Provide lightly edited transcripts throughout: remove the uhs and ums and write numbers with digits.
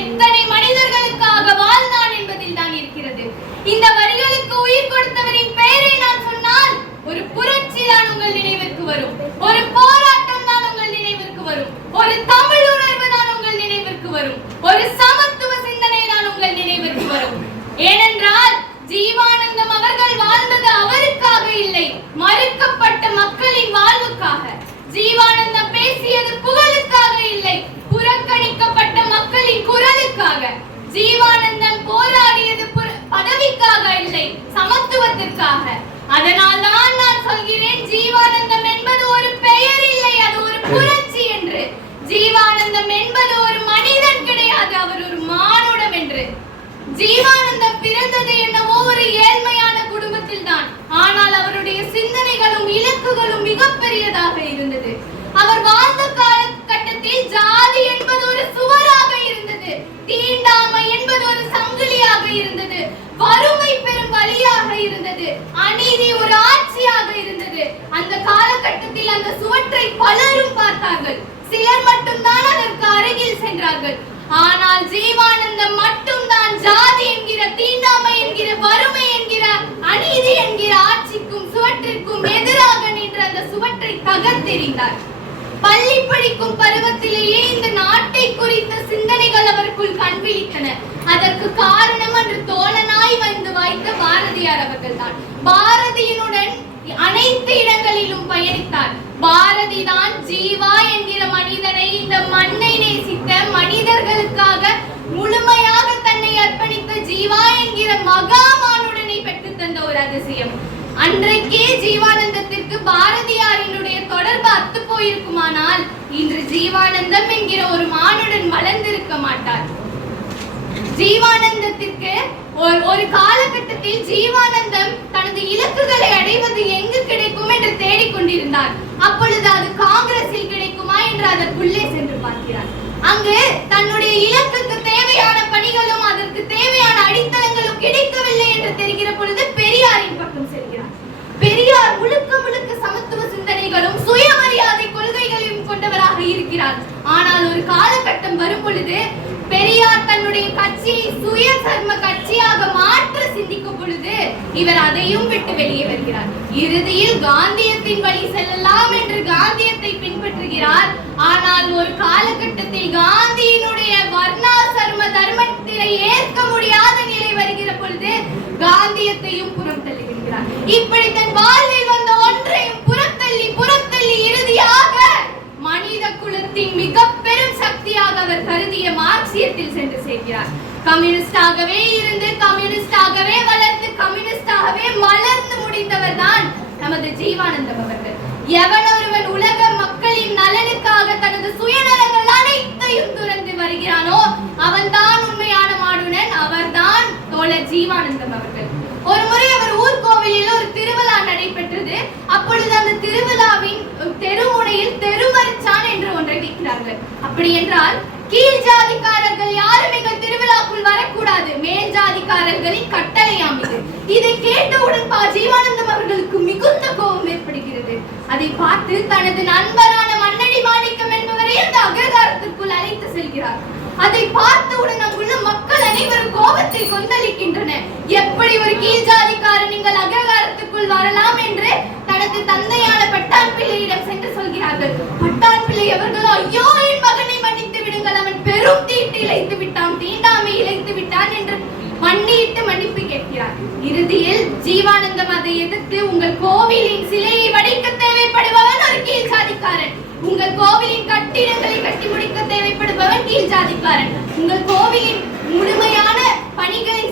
எத்தனை மனிதர்களுக்காக வாழ்ந்தான் என்பதில் தான் இருக்கிறது. இந்த வரிகளுக்கு உயிர் கொடுத்தவரின் பெயரை நான் சொன்னால் ஒரு புரட்சி தான் உங்கள் நினைவிற்கு வரும், ஒரு போராட்டம் தான் உங்கள் நினைவிற்கு வரும், ஒரு தமிழ் உணர்வு தான் உங்கள் நினைவிற்கு வரும், ஒரு சமத்துவ சிந்தனை தான் உங்கள் நினைவிற்கு வரும். ஏனென்றால் ஜீவானந்தம் அவர்கள் வாழ்ந்தது அவருக்காக இல்லை, மறுக்கப்பட்ட மக்களின் வாழ்வுக்காக. ஜீவானந்தம் பேசியது புகழுக்காக இல்லை, புறக்கணிக்கப்பட்ட மக்களின் குரலுக்காக. ஜீவானந்தம் போராடியது பதவிக்காக இல்லை, சமத்துவத்திற்காக. அதனால் தான் நான் சொல்கிறேன், ஜீவானந்தம் என்பது ஒரு பெயர் இல்லை, அது ஒரு புரட்சி என்று. ஜீவானந்தம் என்பது ஒரு மனிதன் கிடையாது, அவர் ஒரு மானுடம் என்று. ஜீவானந்தம் பிறந்தது என்னவோ ஒரு ஏழ்மையான குடும்பத்தில் தான். ஆனால் அவருடைய சிந்தனைகளும் இலக்குகளும் மிகப்பெரியதாக இருந்தது. அவர் வாழ்ந்த காலகட்டத்தில் ஜாதி என்பது ஒரு சுவராக இருந்தது, தீண்டாமை என்பது ஒரு சங்கிலியாக இருந்தது, வறுமை பெரும் வழியாக இருந்தது, அநீதி ஒரு ஆட்சியாக இருந்தது. அந்த காலகட்டத்தில் அந்த சுவற்றை பலரும் பார்த்தார்கள், சிலர் மட்டும்தான் அதற்கு அருகில் சென்றார்கள். ஆனால் ஜீவானந்தம் மட்டும்தான் ஜாதி என்கிற, தீண்டாமை என்கிற, வறுமை என்கிற, அநீதி என்கிற ஆட்சிக்கும் சுவற்றிற்கும் எதிராக நின்று அந்த சுவற்றை தகர்த்தெறிந்தார். பள்ளி படிக்கும் பருவத்திலேயே இந்த நாட்டை குறித்த சிந்தனைகள் அவருக்குள் கண்விழித்தன. அதற்கு காரணம் அன்று தோழனாய் வந்து வாய்த்த பாரதியார் அவர்கள்தான். பாரதியினுடன் அனைத்து இடங்களிலும் பயணித்தார். பாரதி தான் ஜீவா என்கிற மனிதனை, இந்த மண்ணை நேசித்த, மனிதர்களுக்காக முழுமையாக தன்னை அர்ப்பணித்த ஜீவா என்கிற மகாமானுடனை பெற்று தந்த ஒரு அதிசயம். அன்றைக்கே ஜீவானந்தத்திற்கு பாரதியாரினுடைய தொடர்பு அத்து போயிருக்குமானால் இன்று ஜீவானந்தம் என்கிற ஒரு மானுடன் வளர்ந்திருக்க மாட்டார். ஜீவானந்தத்திற்கு ஒரு காலகட்டத்தில் ஜீவானந்தம் தனது இலக்குகளை அடைவது எங்கு கிடைக்கும் என்று தேடிக்கொண்டிருந்தார். அப்பொழுது அது காங்கிரஸில் கிடைக்குமா என்று அதற்குள்ளே சென்று பார்க்கிறார். அங்கு தன்னுடைய இலக்குக்கு தேவையான பணிகளும் அதற்கு தேவையான அடித்தளங்களும் கிடைக்கவில்லை என்று தெரிகிற பொழுது பெரியாரின் பக்கம் செல்கிறார். பெரியார் முழுக்க முழுக்க சமத்துவ சிந்தனைகளும் சுயமரியாதை கொள்கைகளையும் கொண்டவராக இருக்கிறார். ஆனால் ஒரு காலகட்டம் வரும் பொழுது பெரியார் தன்னுடைய கட்சியை சுயசர்ம கட்சியாக மாற்ற சிந்திக்கும் பொழுது இவர் அதையும் விட்டு வெளியே வருகிறார். இறுதியில் காந்தியத்தின் வழி செல்லலாம் என்று காந்தியத்தை பின்பற்றுகிறார். ஆனால் ஒரு காலகட்டத்தில் காந்தியினுடைய வர்ணாசிரம தர்மத்தை ஏற்க முடியாத நிலை வருகிற பொழுது காந்தியத்தையும் புறம் தள்ளுகிறார். இப்படி தன் வாழ்வில் வந்த ஒன்றையும் புறத்தள்ளி இறுதியாக மனித குலத்தின் மிக பெரும் சக்தியாக அவர் கருதிய மார்க்சியத்தில் சென்று சேர்க்கிறார். கம்யூனிஸ்டாகவே இருந்து, கம்யூனிஸ்டாகவே வளர்ந்து, கம்யூனிஸ்டாகவே மலர்ந்து முடிந்தவர் தான் நமது ஜீவானந்தம் அவர்கள். எவன் ஒருவன் உலக மக்களின் நலனுக்காக தனது சுயநலங்கள் அனைத்தையும் துறந்து வருகிறானோ அவன் தான் உண்மையான மானுடன், அவர்தான் தோழர் ஜீவானந்தம் அவர்கள். ஒரு முறை அவர் ஊர்கோவிலில் ஒரு திருவிழா நடைபெற்றது. அப்பொழுது அந்த திருவிழாவின் தெருமுனையில் தெருமரிச்சான் என்று ஒன்றை வைக்கிறார்கள். அப்படி என்றால் கீழ் ஜாதிக்காரர்கள் யாரும் எங்கள் திருவிழாக்குள் வரக்கூடாது, மேல் ஜாதிக்காரர்களின் கட்டளையாம் இது. இதை கேட்டவுடன் ஜீவானந்தம் அவர்களுக்கு மிகுந்த கோபம் ஏற்படுகிறது. அதை பார்த்து தனது நண்பரான மன்னடி மாணிக்கம் என்பவரை அந்த அக்ரகாரத்திற்குள் அழைத்து செல்கிறார். அதை பார்த்தவுடன் அங்குள்ள மக்கள் அனைவரும் கோபத்தை கொந்தளிக்கின்றன. எப்படி ஒரு கீழ் ஜாதிக்காரர் நீங்கள் அக்ரகாரத்துக்குள் வரலாம் என்று தனது தந்தையான பட்டான் பிள்ளையிடம் சென்று சொல்கிறார்கள். பட்டான் பிள்ளை அவர்களோ, ஐயோ என் மகனை மன்னித்து விடுங்கள், அவன் பெரும் தீட்டு இழைத்து விட்டான், தீண்டாமை இழைத்து விட்டான் என்று மன்னிட்டு மன்னிப்பு கேட்கிறார். இறுதியில் ஜீவானந்தம் அதை எதிர்த்து, உங்கள் கோவிலின் சிலையை வடிக்க தேவைப்படுபவன் ஒரு கீழ் ஜாதிக்காரன், உங்கள் கோவிலின் கட்டிடங்களை கட்டி முடிக்க தேவைப்படுபவன் கீழ் ஜாதிக்காரன், உங்கள் கோவிலின் முழுமையான பணிகளை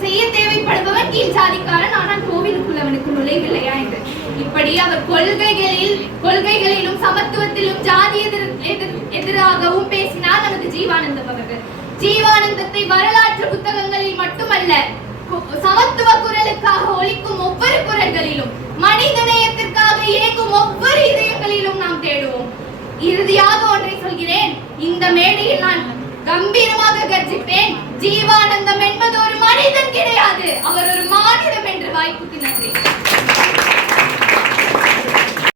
செய்ய தேவைப்படுபவன் கீழ் ஜாதிக்காரன், ஆனால் கோவிலுக்குள் அவனுக்கு நுழைவில்லையா என்று. இப்படி அவர் கொள்கைகளிலும் சமத்துவத்திலும் ஜாதி எதிராகவும் பேசினார் நமது ஜீவானந்தம் அவர்கள். ஜீவானந்தத்தை வரலாற்று புத்தகங்களில் மட்டுமல்ல, சமத்துவ குரலுக்காக ஒலிக்கும் ஒவ்வொரு குரல்களிலும், மனித நேயத்திற்காக ஏங்கும் ஒவ்வொரு இதயங்களிலும் நாம் தேடுவோம். இறுதியாக ஒன்றை சொல்கிறேன், இந்த மேடையில் நான் கம்பீரமாக கர்ஜிப்பேன், ஜீவானந்தம் என்பது ஒரு மனிதன் கிடையாது, அவர் ஒரு மானுடம் என்று. வாய்ப்புக்கு நன்றி.